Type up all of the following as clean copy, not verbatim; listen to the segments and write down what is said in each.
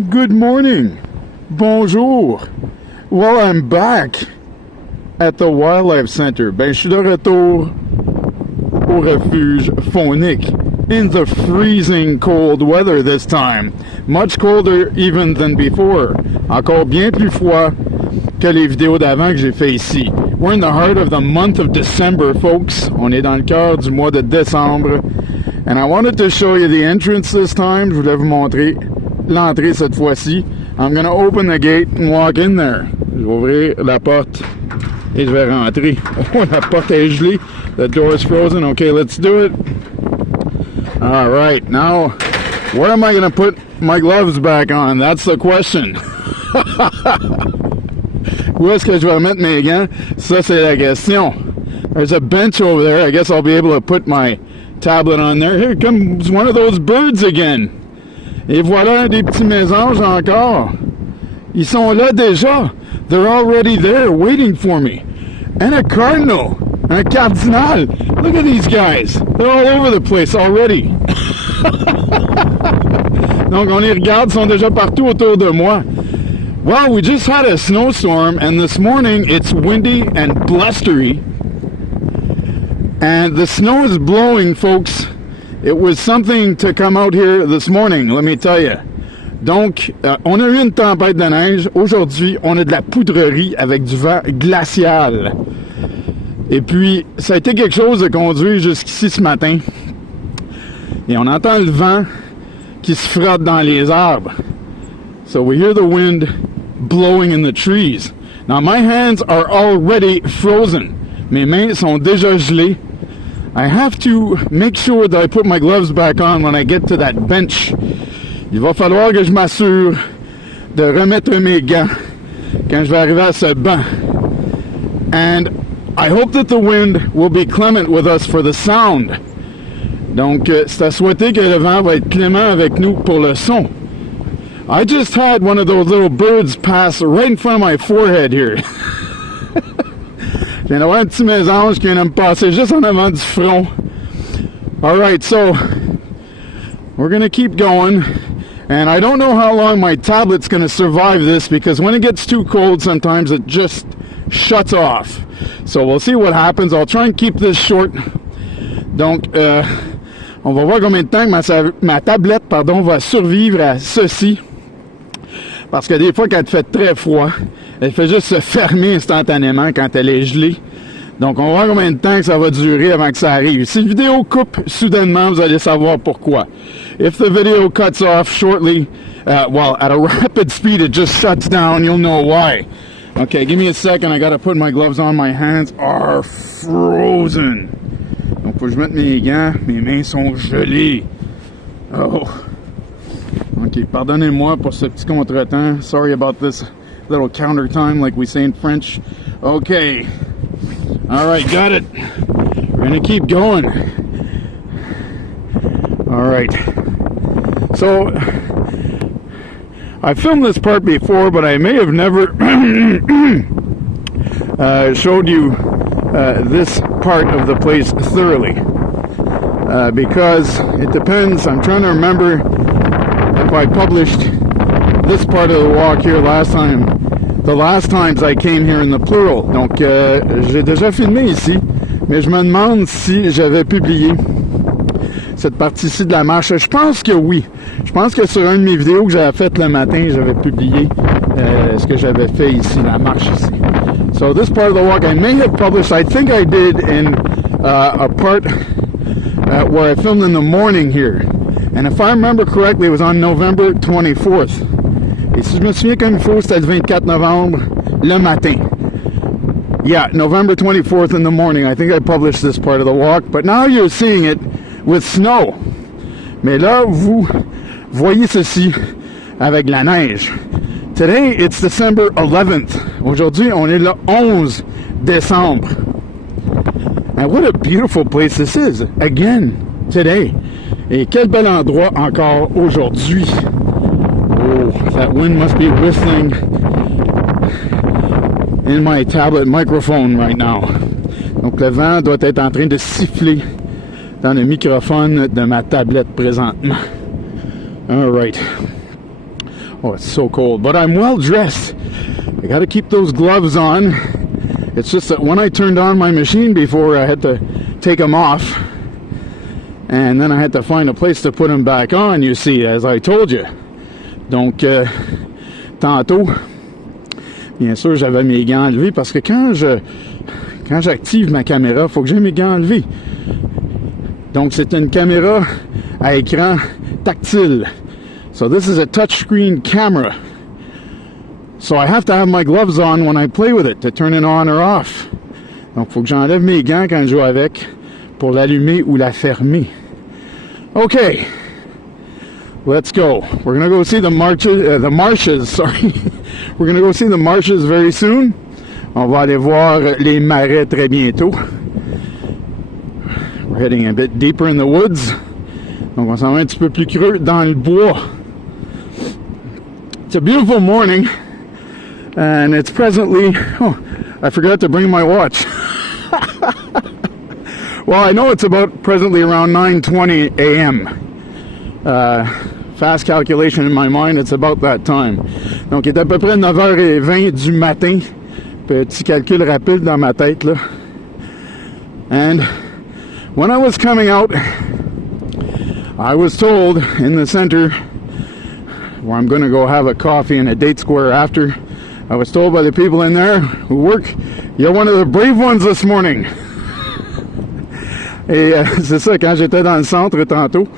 Good morning. Bonjour. Well, I'm back at the Wildlife Center. Ben, je suis de retour au refuge faunique in the freezing cold weather this time. Much colder even than before. Encore bien plus froid que les vidéos d'avant que j'ai fait ici. We're in the heart of the month of December, folks. On est dans le cœur du mois de décembre. And I wanted to show you the entrance this time. Je voulais vous montrer l'entrée cette fois-ci. I'm gonna open the gate and walk in there. Je vais ouvrir la porte et je vais rentrer. Oh, la porte est gelée. The door is frozen. Okay, let's do it. All right, now, where am I gonna put my gloves back on? That's the question. Où est-ce que je vais mettre mes gants? Ça, c'est la question. There's a bench over there. I guess I'll be able to put my tablet on there. Here comes one of those birds again. Et voilà des petits mésanges encore. Ils sont là déjà. They're already there waiting for me. And a cardinal. Un cardinal. Look at these guys. They're all over the place already. Donc on les regarde, ils sont déjà partout autour de moi. Well, we just had a snowstorm, and this morning it's windy and blustery. And the snow is blowing, folks. It was something to come out here this morning, let me tell you. Donc, on a eu une tempête de neige. Aujourd'hui, on a de la poudrerie avec du vent glacial. Et puis, ça a été quelque chose de conduire jusqu'ici ce matin. Et on entend le vent qui se frotte dans les arbres. So we hear the wind blowing in the trees. Now my hands are already frozen. Mes mains sont déjà gelées. I have to make sure that I put my gloves back on when I get to that bench. Il va falloir que je m'assure de remettre mes gants quand je vais arriver à ce banc. And I hope that the wind will be clement with us for the sound. Donc, c'est à souhaiter que le vent va être clément avec nous pour le son. I just had one of those little birds pass right in front of my forehead here. Je viens d'avoir un petit mésange qui vient de me passer juste en avant du front. Alright, so we're going to keep going. And I don't know how long my tablet's going to survive this because when it gets too cold, sometimes it just shuts off. So we'll see what happens. I'll try and keep this short. Donc, on va voir combien de temps ma tablette va survivre à ceci. Parce que des fois, quand il fait très froid, elle fait juste se fermer instantanément quand elle est gelée. Donc, on va voir combien de temps que ça va durer avant que ça arrive. Si la vidéo coupe soudainement, vous allez savoir pourquoi. If the video cuts off shortly, well, at a rapid speed, it just shuts down, you'll know why. Okay, give me a second. I gotta put my gloves on. My hands are frozen. Donc, faut que je mette mes gants. Mes mains sont gelées. Oh. Ok, pardonnez-moi pour ce petit contretemps. Sorry about this little counter time, like we say in French. Okay. All right, got it. We're gonna keep going. All right. So, I filmed this part before, but I may have never showed you this part of the place thoroughly. Because it depends. I'm trying to remember if I published this part of the walk here last time. The last times I came here in the plural. Donc, j'ai déjà filmé ici, mais je me demande si j'avais publié cette partie-ci de la marche. Je pense que oui. Je pense que sur une de mes vidéos que j'avais faites le matin, j'avais publié ce que j'avais fait ici, la marche ici. So this part of the walk I may have published. I think I did in a part where I filmed in the morning here. And if I remember correctly, it was on November 24th. Et si je me souviens comme il faut, c'était le 24 novembre, le matin. Yeah, November 24th in the morning. I think I published this part of the walk. But now you're seeing it with snow. Mais là, vous voyez ceci avec la neige. Today, it's December 11th. Aujourd'hui, on est le 11 décembre. And what a beautiful place this is. Again, today. Et quel bel endroit encore aujourd'hui. Oh, that wind must be whistling in my tablet microphone right now. Donc le vent doit être en train de siffler dans le microphone de ma tablette présentement. All right. Oh, it's so cold, but I'm well dressed. I got to keep those gloves on. It's just that when I turned on my machine before, I had to take them off. And then I had to find a place to put them back on, you see, as I told you. Donc, tantôt, bien sûr, j'avais mes gants enlevés parce que quand j'active ma caméra, il faut que j'ai mes gants enlevés. Donc, c'est une caméra à écran tactile. So this is a touchscreen camera. So I have to have my gloves on when I play with it to turn it on or off. Donc, il faut que j'enlève mes gants quand je joue avec pour l'allumer ou la fermer. Okay, let's go. We're gonna go see the marshes. Sorry, we're gonna go see the marshes very soon. On va aller voir les marais très bientôt. We're heading a bit deeper in the woods. Donc, on s'en va un petit peu plus creux dans le bois. It's a beautiful morning, and it's presently. Oh, I forgot to bring my watch. Well, I know it's about presently around 9:20 a.m. Fast calculation in my mind, it's about that time. Donc, il est à peu près 9h20 du matin. Petit calcul rapide dans ma tête, là. And when I was coming out, I was told in the center, where I'm going to go have a coffee and a date square after, I was told by the people in there who work, you're one of the brave ones this morning. Et c'est ça, quand j'étais dans le centre tantôt,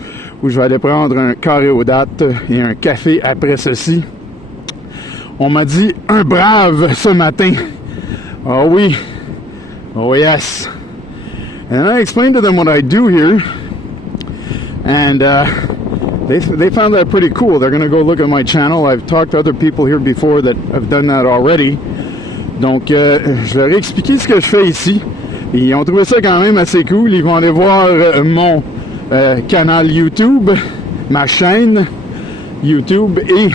où je vais aller prendre un carré aux dates et un café après ceci, on m'a dit un brave ce matin. Oh oui, oh yes. And I explained to them what I do here, and they found that pretty cool. They're going to go look at my channel. I've talked to other people here before that have done that already. Donc, je leur ai expliqué ce que je fais ici. Ils ont trouvé ça quand même assez cool. Ils vont aller voir mon canal YouTube, ma chaîne YouTube, et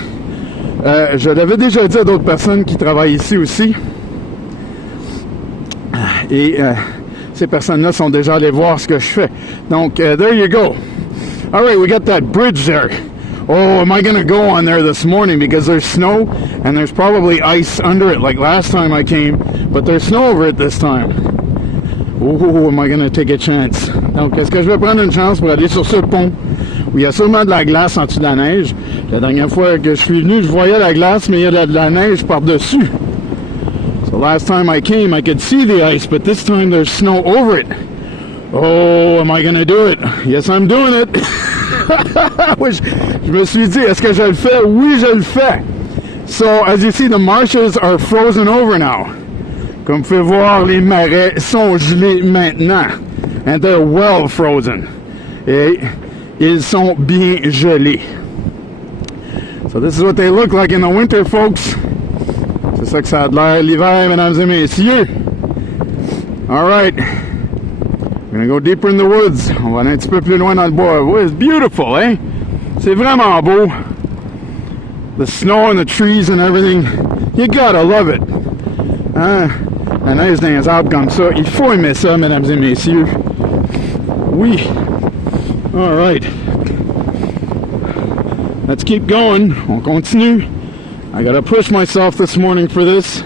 je l'avais déjà dit à d'autres personnes qui travaillent ici aussi. Et ces personnes-là sont déjà allées voir ce que je fais. Donc, there you go. All right, we got that bridge there. Oh, am I going to go on there this morning because there's snow and there's probably ice under it like last time I came, but there's snow over it this time. Oh, am I going to take a chance? Donc, est-ce que je vais prendre une chance pour aller sur ce pont où il y a sûrement de la glace en dessous de la neige? La dernière fois que je suis venu, je voyais la glace, mais il y a de la neige par-dessus. So last time I came, I could see the ice, but this time there's snow over it. Oh, am I going to do it? Yes, I'm doing it. Je me suis dit, est-ce que je le fais? Oui, je le fais. So, as you see, the marshes are frozen over now. Comme vous pouvez voir, les marais sont gelés maintenant. And they're well frozen. Et ils sont bien gelés. So this is what they look like in the winter, folks. C'est ça que ça a de l'air l'hiver, mesdames et messieurs. All right. We're going to go deeper in the woods. On va aller un petit peu plus loin dans le bois. Oh, it's beautiful, hein? C'est vraiment beau. The snow and the trees and everything. You gotta love it. Hein? La neige dans les arbres comme ça. Il faut aimer ça, mesdames et messieurs. Oui. All right. Let's keep going. On continue. I gotta push myself this morning for this.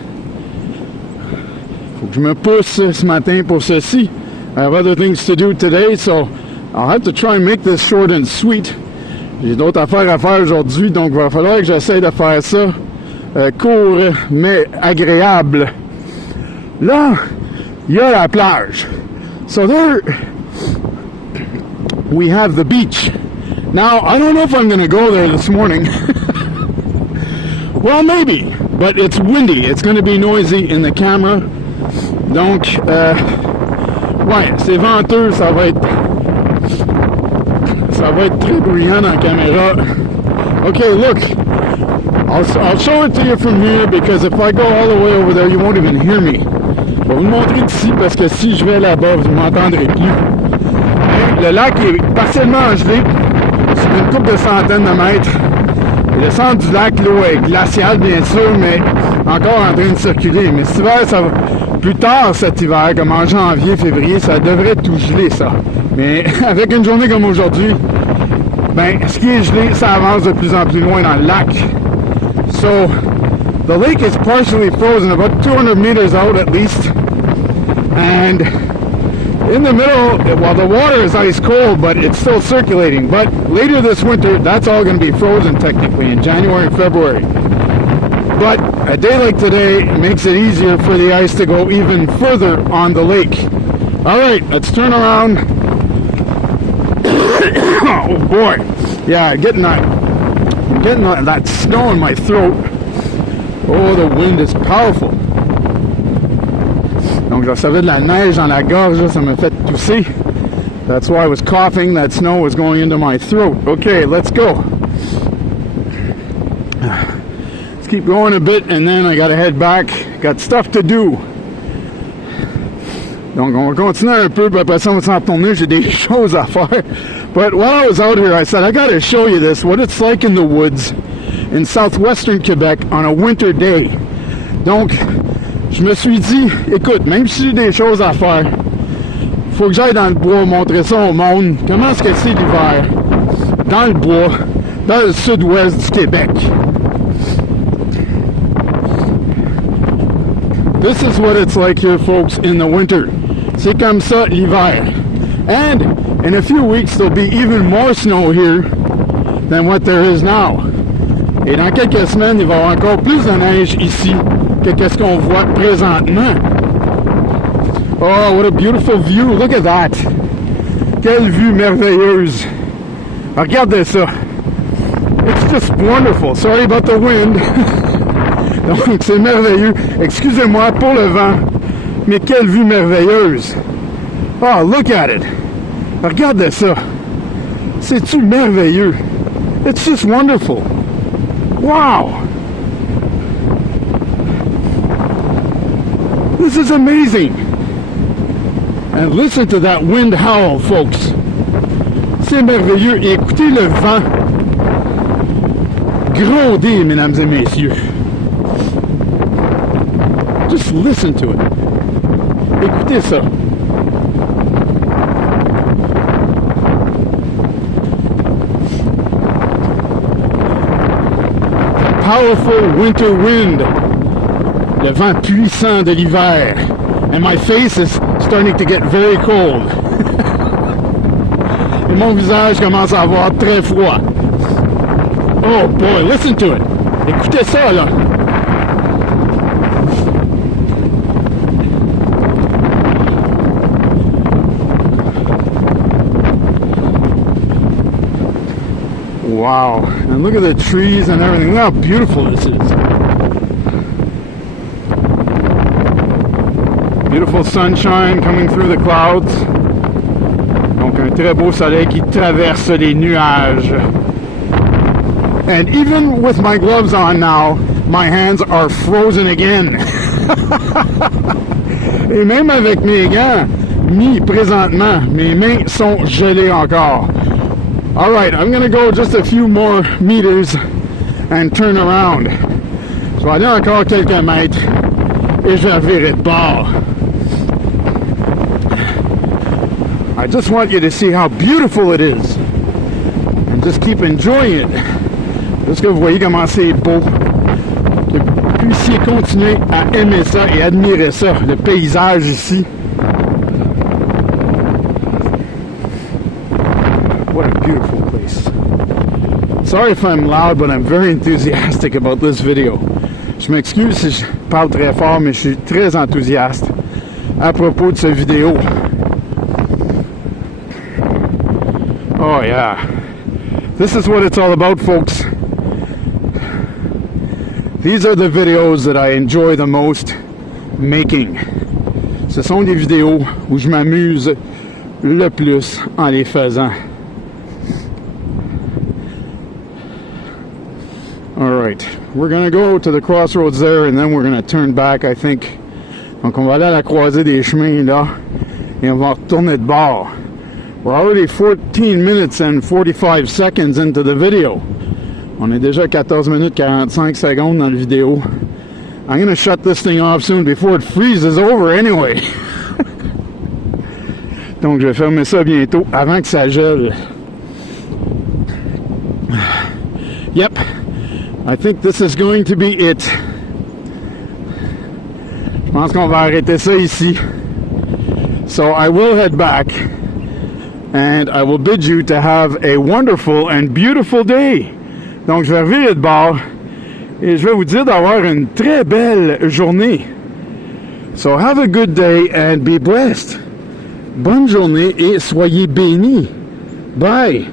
Faut que je me pousse ce matin pour ceci. I have other things to do today, so I'll have to try and make this short and sweet. J'ai d'autres affaires à faire aujourd'hui, donc il va falloir que j'essaie de faire ça court mais agréable. Là, il y a la plage. So there, we have the beach. Now, I don't know if I'm going to go there this morning. Well, maybe, but it's windy. It's going to be noisy in the camera. Donc, ouais, c'est venteux, ça va être très bruyant dans la caméra. Okay, look, I'll show it to you from here because if I go all the way over there, you won't even hear me. Je vais vous le montrer d'ici parce que si je vais là-bas, vous ne m'entendrez plus. Le lac est partiellement gelé sur une couple de centaines de mètres. Le centre du lac, l'eau est glaciale, bien sûr, mais encore en train de circuler. Mais cet hiver, ça va... Plus tard cet hiver, comme en janvier, février, ça devrait tout geler, ça. Mais avec une journée comme aujourd'hui, ben, ce qui est gelé, ça avance de plus en plus loin dans le lac. So the lake is partially frozen, about 200 meters out at least. And in the middle, well, the water is ice cold, but it's still circulating. But later this winter, that's all going to be frozen technically in January and February. But a day like today makes it easier for the ice to go even further on the lake. All right, let's turn around. Oh boy, yeah, getting that snow in my throat. Oh, the wind is powerful. Donc, je savais de la neige dans la gorge, ça m'a fait tousser. That's why I was coughing. That snow was going into my throat. Okay, let's go. Let's keep going a bit, and then I gotta head back. Got stuff to do. Donc, on va continuer un peu, puis après ça, on va s'en retourner. J'ai des choses à faire. But while I was out here, I said, I gotta show you this, what it's like in the woods in southwestern Quebec on a winter day. Donc, je me suis dit, écoute, même si j'ai des choses à faire, faut que j'aille dans le bois montrer ça au monde. Comment est-ce que c'est l'hiver dans le bois, dans le sud-ouest du Québec. This is what it's like here, folks, in the winter. C'est comme ça l'hiver. And in a few weeks, there'll be even more snow here than what there is now. Et dans quelques semaines, il va y avoir encore plus de neige ici que qu'est-ce qu'on voit présentement. Oh, what a beautiful view. Look at that. Quelle vue merveilleuse. Regardez ça. It's just wonderful. Sorry about the wind. Donc, c'est merveilleux. Excusez-moi pour le vent, mais quelle vue merveilleuse. Oh, look at it. Regardez ça. C'est-tu merveilleux? It's just wonderful. Wow. This is amazing. And listen to that wind howl, folks. C'est merveilleux. Et écoutez le vent gronder, mesdames et messieurs. Just listen to it. Écoutez ça. Powerful winter wind. Le vent puissant de l'hiver. And my face is starting to get very cold. Et mon visage commence à avoir très froid. Oh boy, listen to it. Écoutez ça, là. Wow, and look at the trees and everything. Look how beautiful this is. Beautiful sunshine coming through the clouds. Donc un très beau soleil qui traverse les nuages. And even with my gloves on now, my hands are frozen again. Et même avec mes gants mis présentement, mes mains sont gelées encore. All right, I'm going to go just a few more meters and turn around. Je vais aller encore quelques mètres et je vais virer de bord. I just want you to see how beautiful it is and just keep enjoying it. Parce que vous voyez comment c'est beau. Que vous puissiez continuer à aimer ça et admirer ça, le paysage ici. What a beautiful place. Sorry if I'm loud, but I'm very enthusiastic about this video. Je m'excuse si je parle très fort, mais je suis très enthousiaste à propos de cette vidéo. Oh yeah. This is what it's all about, folks. These are the videos that I enjoy the most making. Ce sont des vidéos où je m'amuse le plus en les faisant. Alright, we're going to go to the crossroads there and then we're going to turn back, I think. Donc on va aller à la croisée des chemins là et on va retourner de bord. We're already 14 minutes and 45 seconds into the video. On est déjà 14 minutes 45 secondes dans la vidéo. I'm going to shut this thing off soon before it freezes over anyway. Donc je vais fermer ça bientôt avant que ça gèle. Yep. I think this is going to be it. Je pense qu'on va arrêter ça ici. So I will head back and I will bid you to have a wonderful and beautiful day. Donc je vais revirer de bord et je vais vous dire d'avoir une très belle journée. So have a good day and be blessed. Bonne journée et soyez bénis. Bye.